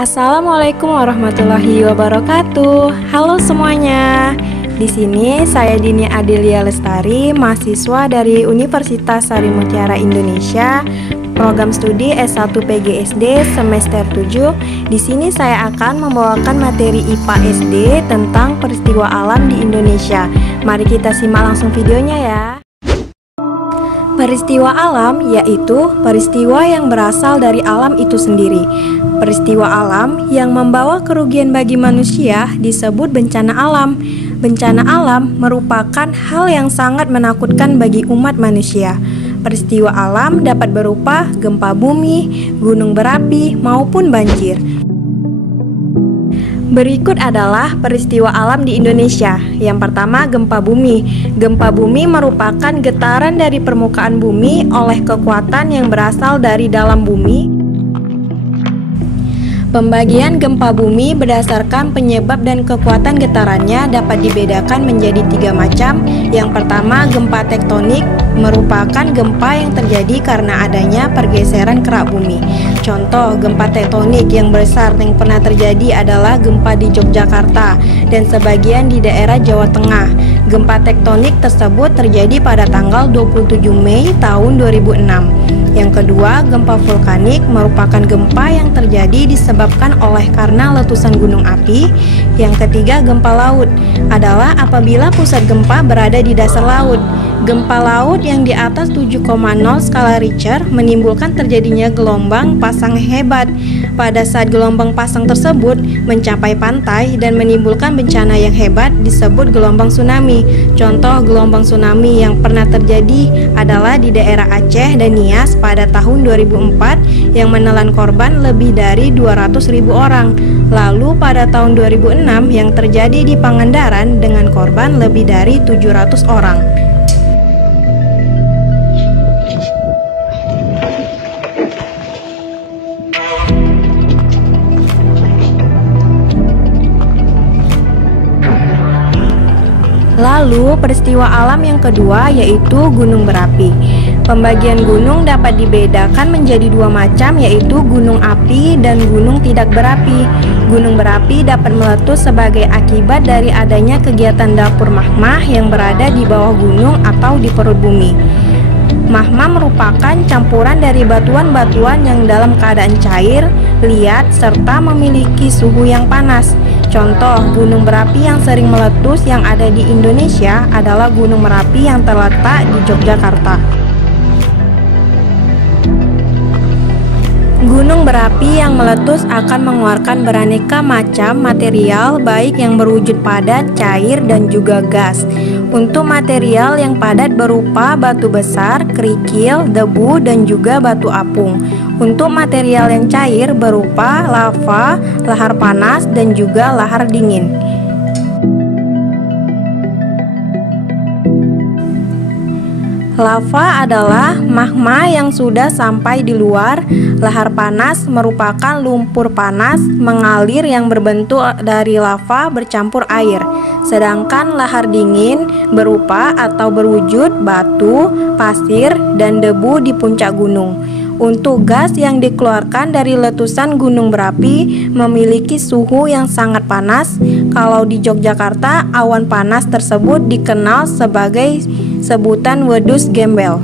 Assalamualaikum warahmatullahi wabarakatuh. Halo semuanya. Di sini saya Dini Adelia Lestari, mahasiswa dari Universitas Sari Mutiara Indonesia, program studi S1 PGSD semester 7. Di sini saya akan membawakan materi IPA SD tentang peristiwa alam di Indonesia. Mari kita simak langsung videonya ya. Peristiwa alam yaitu peristiwa yang berasal dari alam itu sendiri. Peristiwa alam yang membawa kerugian bagi manusia disebut bencana alam. Bencana alam merupakan hal yang sangat menakutkan bagi umat manusia. Peristiwa alam dapat berupa gempa bumi, gunung berapi, maupun banjir. Berikut adalah peristiwa alam di Indonesia. Yang pertama, gempa bumi. Gempa bumi merupakan getaran dari permukaan bumi oleh kekuatan yang berasal dari dalam bumi. Pembagian gempa bumi berdasarkan penyebab dan kekuatan getarannya dapat dibedakan menjadi 3 macam. Yang pertama, gempa tektonik merupakan gempa yang terjadi karena adanya pergeseran kerak bumi. Contoh gempa tektonik yang besar yang pernah terjadi adalah gempa di Yogyakarta dan sebagian di daerah Jawa Tengah. Gempa tektonik tersebut terjadi pada tanggal 27 Mei tahun 2006. Yang kedua, gempa vulkanik merupakan gempa yang terjadi disebabkan oleh karena letusan gunung api. Yang ketiga, gempa laut adalah apabila pusat gempa berada di dasar laut. Gempa laut yang di atas 7,0 skala Richter menimbulkan terjadinya gelombang pasang hebat. Pada saat gelombang pasang tersebut mencapai pantai dan menimbulkan bencana yang hebat disebut gelombang tsunami. Contoh gelombang tsunami yang pernah terjadi adalah di daerah Aceh dan Nias pada tahun 2004 yang menelan korban lebih dari 200.000 orang. Lalu pada tahun 2006 yang terjadi di Pangandaran dengan korban lebih dari 700 orang. Lalu peristiwa alam yang kedua yaitu gunung berapi. Pembagian gunung dapat dibedakan menjadi 2 macam yaitu gunung api dan gunung tidak berapi. Gunung berapi dapat meletus sebagai akibat dari adanya kegiatan dapur magma yang berada di bawah gunung atau di perut bumi. Magma merupakan campuran dari batuan-batuan yang dalam keadaan cair, liat, serta memiliki suhu yang panas. Contoh, gunung berapi yang sering meletus yang ada di Indonesia adalah Gunung Merapi yang terletak di Yogyakarta. Gunung berapi yang meletus akan mengeluarkan beraneka macam material baik yang berwujud padat, cair, dan juga gas. Untuk material yang padat berupa batu besar, kerikil, debu, dan juga batu apung. Untuk material yang cair berupa lava, lahar panas, dan juga lahar dingin. Lava adalah magma yang sudah sampai di luar. Lahar panas merupakan lumpur panas mengalir yang berbentuk dari lava bercampur air. Sedangkan lahar dingin berupa atau berwujud batu, pasir, dan debu di puncak gunung. Untuk gas yang dikeluarkan dari letusan gunung berapi memiliki suhu yang sangat panas. Kalau di Yogyakarta, awan panas tersebut dikenal sebagai sebutan wedus gembel.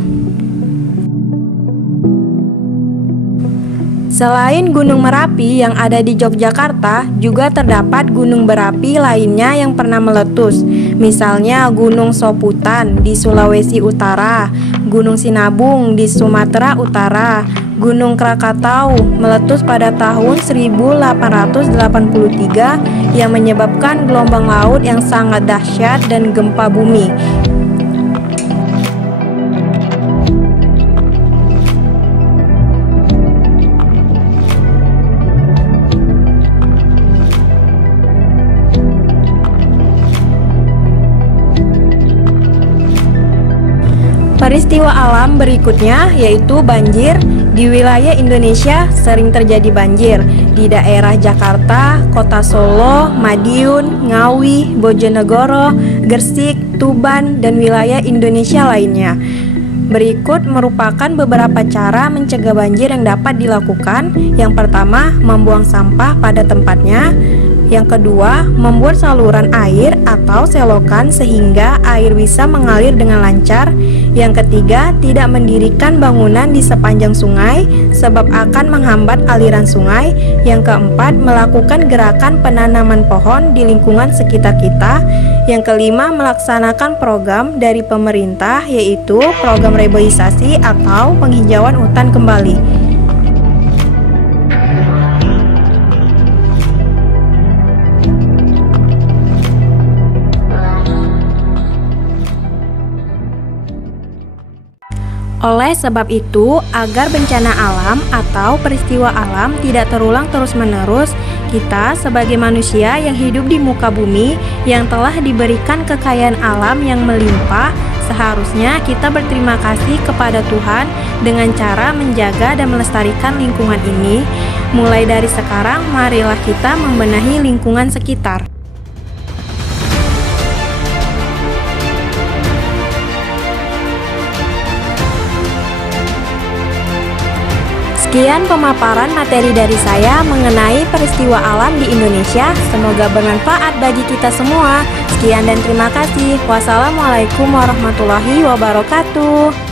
Selain Gunung Merapi yang ada di Yogyakarta, juga terdapat gunung berapi lainnya yang pernah meletus. Misalnya Gunung Soputan di Sulawesi Utara, Gunung Sinabung di Sumatera Utara, Gunung Krakatau meletus pada tahun 1883 yang menyebabkan gelombang laut yang sangat dahsyat dan gempa bumi. Peristiwa alam berikutnya yaitu banjir. Di wilayah Indonesia sering terjadi banjir di daerah Jakarta, Kota Solo, Madiun, Ngawi, Bojonegoro, Gresik, Tuban, dan wilayah Indonesia lainnya. Berikut merupakan beberapa cara mencegah banjir yang dapat dilakukan. Yang pertama, membuang sampah pada tempatnya. Yang kedua, membuat saluran air atau selokan sehingga air bisa mengalir dengan lancar. Yang ketiga, tidak mendirikan bangunan di sepanjang sungai sebab akan menghambat aliran sungai. Yang keempat, melakukan gerakan penanaman pohon di lingkungan sekitar kita. Yang kelima, melaksanakan program dari pemerintah yaitu program reboisasi atau penghijauan hutan kembali. Oleh sebab itu, agar bencana alam atau peristiwa alam tidak terulang terus-menerus, kita sebagai manusia yang hidup di muka bumi yang telah diberikan kekayaan alam yang melimpah, seharusnya kita berterima kasih kepada Tuhan dengan cara menjaga dan melestarikan lingkungan ini. Mulai dari sekarang, marilah kita membenahi lingkungan sekitar. Sekian pemaparan materi dari saya mengenai peristiwa alam di Indonesia. Semoga bermanfaat bagi kita semua. Sekian dan terima kasih. Wassalamualaikum warahmatullahi wabarakatuh.